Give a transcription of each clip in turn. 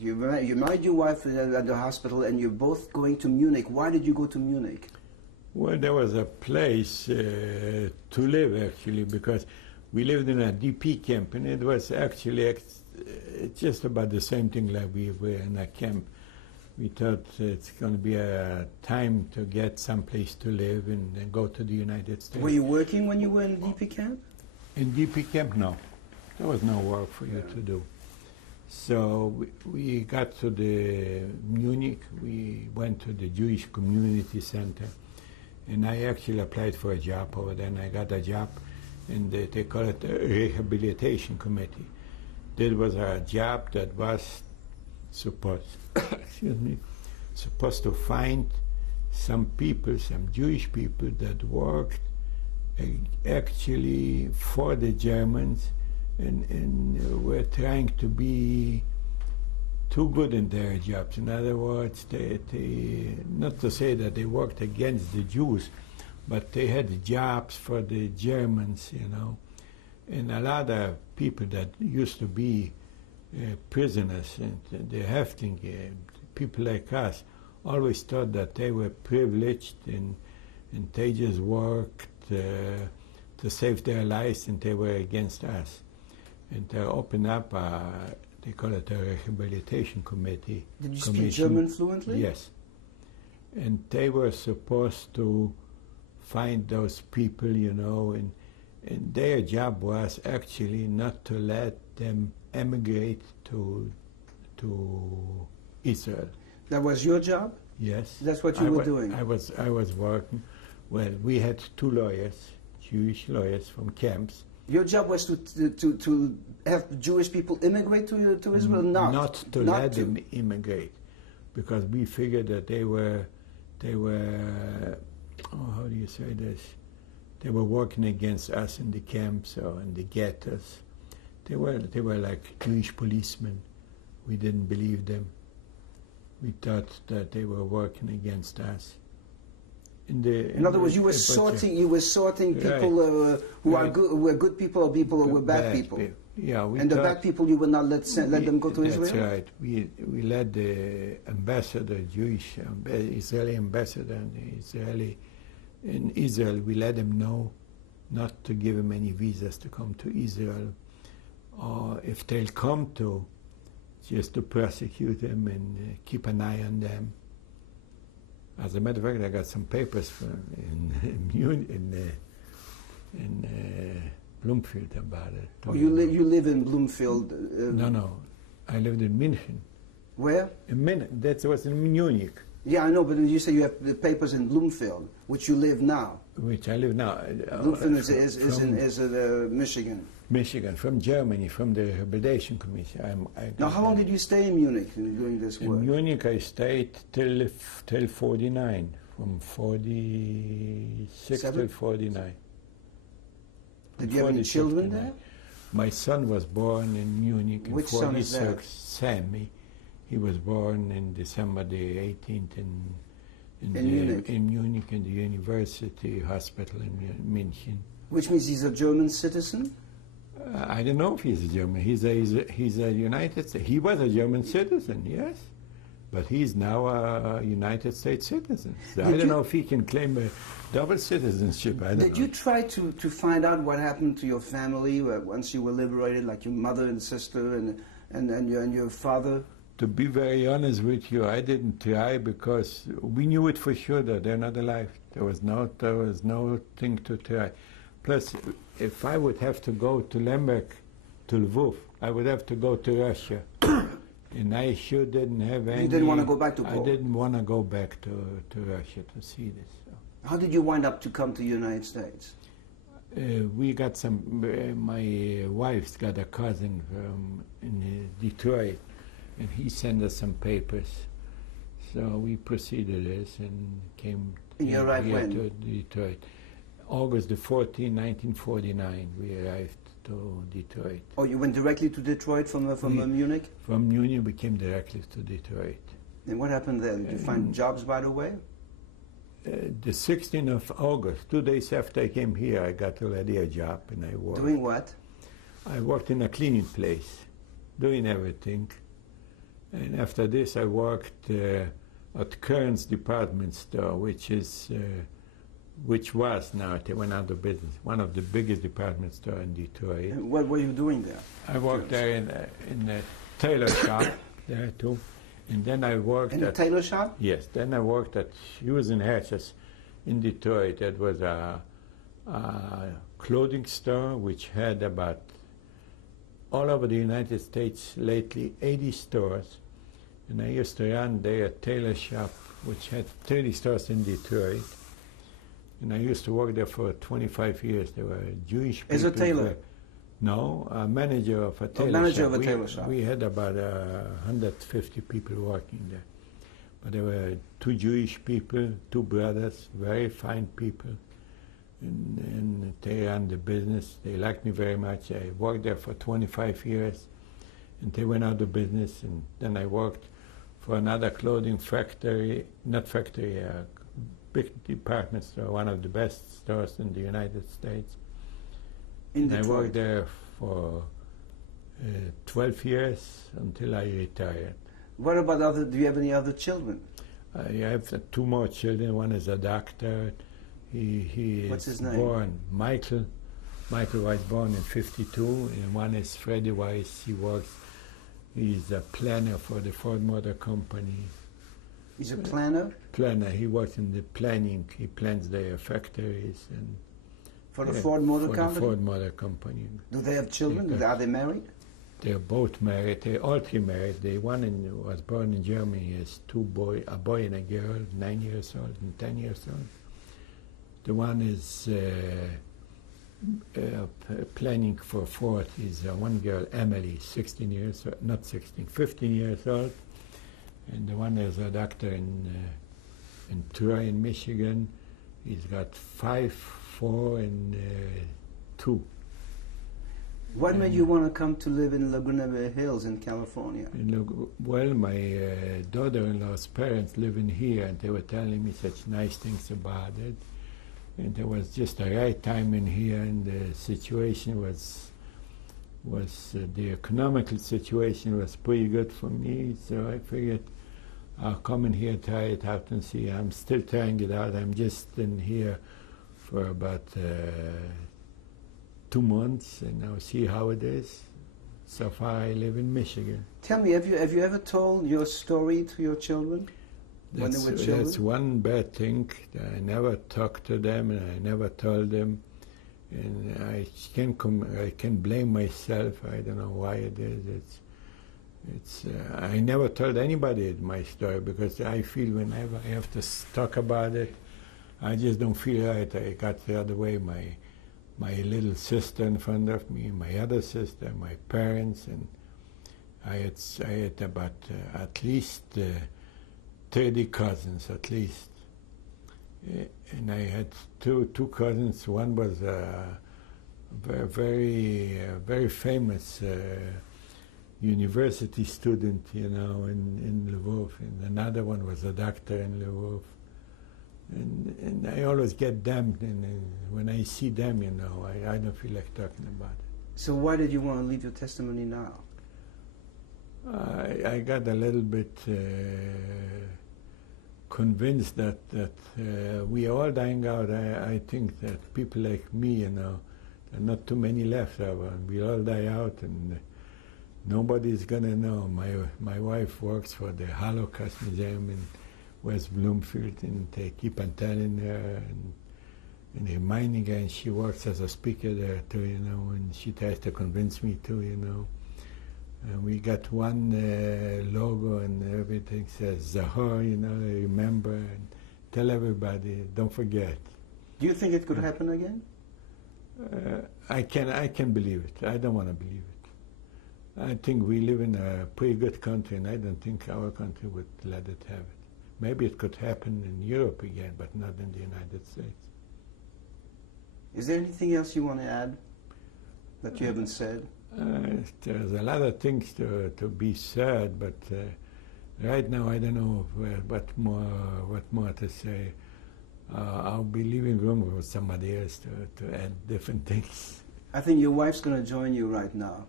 You married your wife at the hospital, and you're both going to Munich. Why did you go to Munich? Well, there was a place to live, actually, because we lived in a DP camp, and it was actually just about the same thing like we were in a camp. We thought it's going to be a time to get some place to live and go to the United States. Were you working when you were in DP camp? In DP camp, no. There was no work for you to do. So we got to the Munich. We went to the Jewish Community Center, and I actually applied for a job over there, and I got a job, and they call it a rehabilitation committee. That was a job that was supposed to find some people, some Jewish people that worked actually for the Germans and were trying to be too good in their jobs. In other words, they not to say that they worked against the Jews, but they had jobs for the Germans, you know. And a lot of people that used to be prisoners and the Häftling, people like us, always thought that they were privileged and they just worked to save their lives, and they were against us. And they opened up, they call it a rehabilitation committee. Did you speak German fluently? Yes. And they were supposed to find those people, you know, and their job was actually not to let them emigrate to Israel. That was your job? Yes. That's what you were doing? I was working. Well, we had 2 lawyers, Jewish lawyers from camps. Your job was to have Jewish people immigrate to Israel? Not to let them immigrate, because we figured that they were, oh, how do you say this? They were working against us in the camps or in the ghettos. They were like Jewish policemen. We didn't believe them. We thought that they were working against us. In other words, you were sorting people who were good people or people who were bad people. Yeah, and the bad people you would not let them go to Israel? That's right. We let the ambassador, Jewish Israeli ambassador in Israel, we let them know not to give them any visas to come to Israel, or if they'll come to, just to prosecute them and keep an eye on them. As a matter of fact, I got some papers in Bloomfield about it. You live in Bloomfield? No. I lived in München. Where? In Munich. That was in Munich. Yeah, I know, but you say you have the papers in Bloomfield, which you live now. Which I live now. Bloomfield is in Michigan. Michigan, from Germany, from the Rehabilitation Commission. Now, how long did you stay in Munich doing this work? In Munich, I stayed till 49, from 46 till 49. Did you have any children there? My son was born in Munich in 46. Son is that? Sammy. He was born in December the 18th in Munich, in the University Hospital in München. Which means he's a German citizen? I don't know if he's a German. He's a United States. He was a German citizen, yes, but he's now a United States citizen. So I don't know if he can claim a double citizenship. I don't know. Did you try to find out what happened to your family once you were liberated, like your mother and sister and your father? To be very honest with you, I didn't try, because we knew it for sure that they're not alive. There was no thing to try. Plus, if I would have to go to Lemberg, to Lvov, I would have to go to Russia. And I sure didn't have any... You didn't want to go back to Poland? I didn't want to go back to Russia to see this. So. How did you wind up to come to the United States? We got some... my wife's got a cousin in Detroit, and he sent us some papers. So we proceeded this and came here to Detroit. August the 14th, 1949, we arrived to Detroit. Oh, you went directly to Detroit from Munich? From Munich, we came directly to Detroit. And what happened then? Did you find jobs right away? The 16th of August, 2 days after I came here, I got already a job, and I worked. Doing what? I worked in a cleaning place, doing everything. And after this, I worked at Kern's department store, which was now, they went out of business, one of the biggest department stores in Detroit. And what were you doing there? I worked there in a tailor shop there too. And then I worked in a tailor shop? Yes. Then I worked at Hughes and Hatches in Detroit. That was a clothing store which had about, all over the United States lately, 80 stores. And I used to run there a tailor shop which had 30 stores in Detroit. And I used to work there for 25 years. There were Jewish people. As a tailor? There. No, a manager of a tailor shop. Manager of a tailor shop. We had about 150 people working there. But there were 2 Jewish people, 2 brothers, very fine people. And they ran the business. They liked me very much. I worked there for 25 years. And they went out of business. And then I worked for another clothing factory, not factory, a big department store, one of the best stores in the United States. And I worked there for 12 years until I retired. What about do you have any other children? I have 2 more children. One is a doctor. He What's is his name? born, Michael. Michael was born in '52, and one is Freddie Weiss. He's a planner for the Ford Motor Company. He's a planner? Planner. He works in the planning. He plans their factories and for the Ford Motor Company? For the Ford Motor Company. Do they have children? Are they married? They're both married. They're all 3 married. The one was born in Germany. He has 2 boys, a boy and a girl, 9 years old and 10 years old. The one is planning for Ford is one girl, Emily, 16 years, not 16, 15 years old. And the one is a doctor in Troy, in Michigan. He's got 5, 4, and 2. What made you want to come to live in Laguna Hills in California? Well, my daughter-in-law's parents live in here, and they were telling me such nice things about it. And there was just the right time in here, and the situation was the economical situation was pretty good for me. So I figured I'll come in here, try it out, and see. I'm still trying it out. I'm just in here for about 2 months, and I'll see how it is. So far, I live in Michigan. Tell me, have you ever told your story to your children? When they were children? That's one bad thing. I never talked to them, and I never told them. And I can blame myself. I don't know why it is. I never told anybody my story because I feel whenever I have to talk about it, I just don't feel right. I got the other way. My little sister in front of me, my other sister, my parents, and I had about at least 30 cousins, at least. And I had two cousins. One was a very famous university student, in Lvov, and another one was a doctor in Lvov. And I always get them, and when I see them, I don't feel like talking about it. So why did you want to leave your testimony now? I got a little bit convinced that we are all dying out. I think that people like me, there are not too many left. We all die out, and nobody's gonna know. My wife works for the Holocaust Museum in West Bloomfield, and they keep on telling her and reminding her, and she works as a speaker there too, and she tries to convince me too, we got one logo and everything says Zahor, remember, and tell everybody, don't forget. Do you think it could happen again? I can believe it. I don't want to believe it. I think we live in a pretty good country, and I don't think our country would let it have it. Maybe it could happen in Europe again, but not in the United States. Is there anything else you want to add that you haven't said? There's a lot of things to be said, but right now I don't know what more to say. I'll be leaving room for somebody else to add different things. I think your wife's going to join you right now,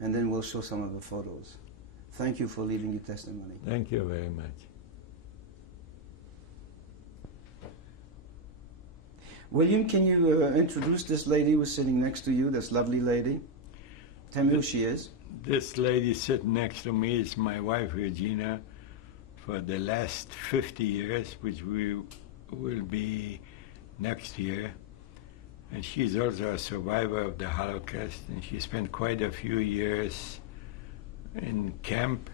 and then we'll show some of the photos. Thank you for leaving your testimony. Thank you very much. William, can you introduce this lady who's sitting next to you, this lovely lady? Tell me who she is. This lady sitting next to me is my wife, Regina, for the last 50 years, which we will be next year. And she's also a survivor of the Holocaust, and she spent quite a few years in camp.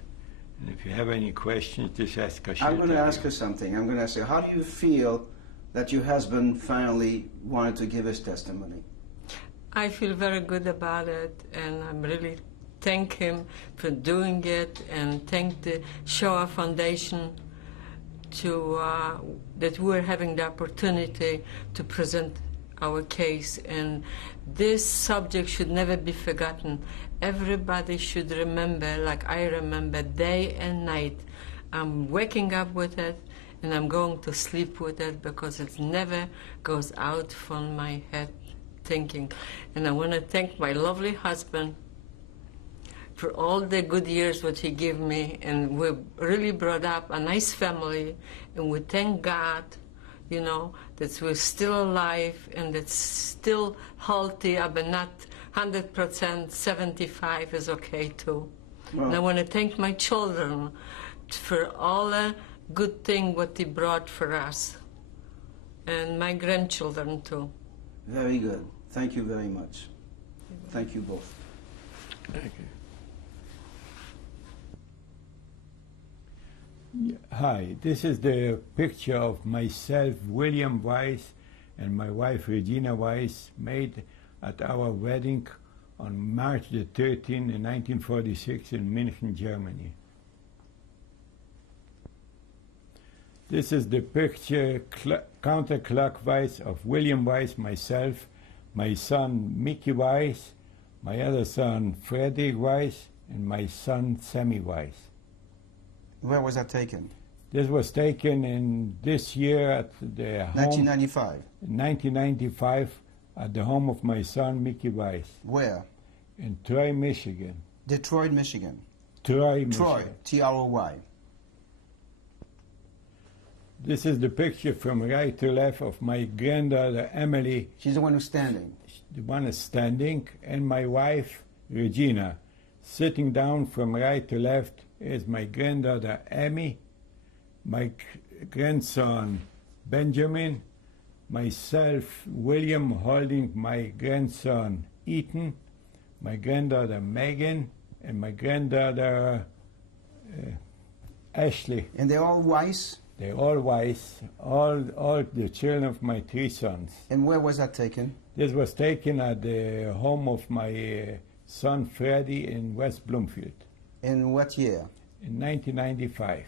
And if you have any questions, just ask her. I'm going to ask her something. I'm going to ask her, how do you feel that your husband finally wanted to give his testimony? I feel very good about it, and I'm really thank him for doing it, and thank the Shoah Foundation that we're having the opportunity to present our case. And this subject should never be forgotten. Everybody should remember, like I remember, day and night. I'm waking up with it, and I'm going to sleep with it, because it never goes out from my head thinking. And I want to thank my lovely husband for all the good years what he gave me, and we really brought up a nice family, and we thank God, you know, that we're still alive and that's still healthy, but not 100%, 75 is okay too. Well, and I want to thank my children for all the good thing what they brought for us, and my grandchildren too. very good. Thank you very much. Thank you both. Thank you. Hi, this is the picture of myself, William Weiss, and my wife, Regina Weiss, made at our wedding on March the 13th in 1946 in München, Germany. This is the picture counterclockwise of William Weiss, myself, my son, Mickey Weiss, my other son, Frederick Weiss, and my son, Sammy Weiss. Where was that taken? This was taken in this year at the home, 1995. 1995, at the home of my son, Mickey Weiss, Where? in Troy, Michigan. Detroit, Michigan. Troy, Troy, Michigan. T-R-O-Y. This is the picture from right to left of my granddaughter, Emily, She's the one who's standing. the one is standing, and my wife, Regina. Sitting down from right to left is my granddaughter, Amy, my grandson, Benjamin, myself, William, holding my grandson, Ethan, my granddaughter, Megan, and my granddaughter, Ashley. And they're all Weiss? They're all Weiss, all the children of my three sons. And where was that taken? This was taken at the home of my son Freddie in West Bloomfield In what year? in 1995.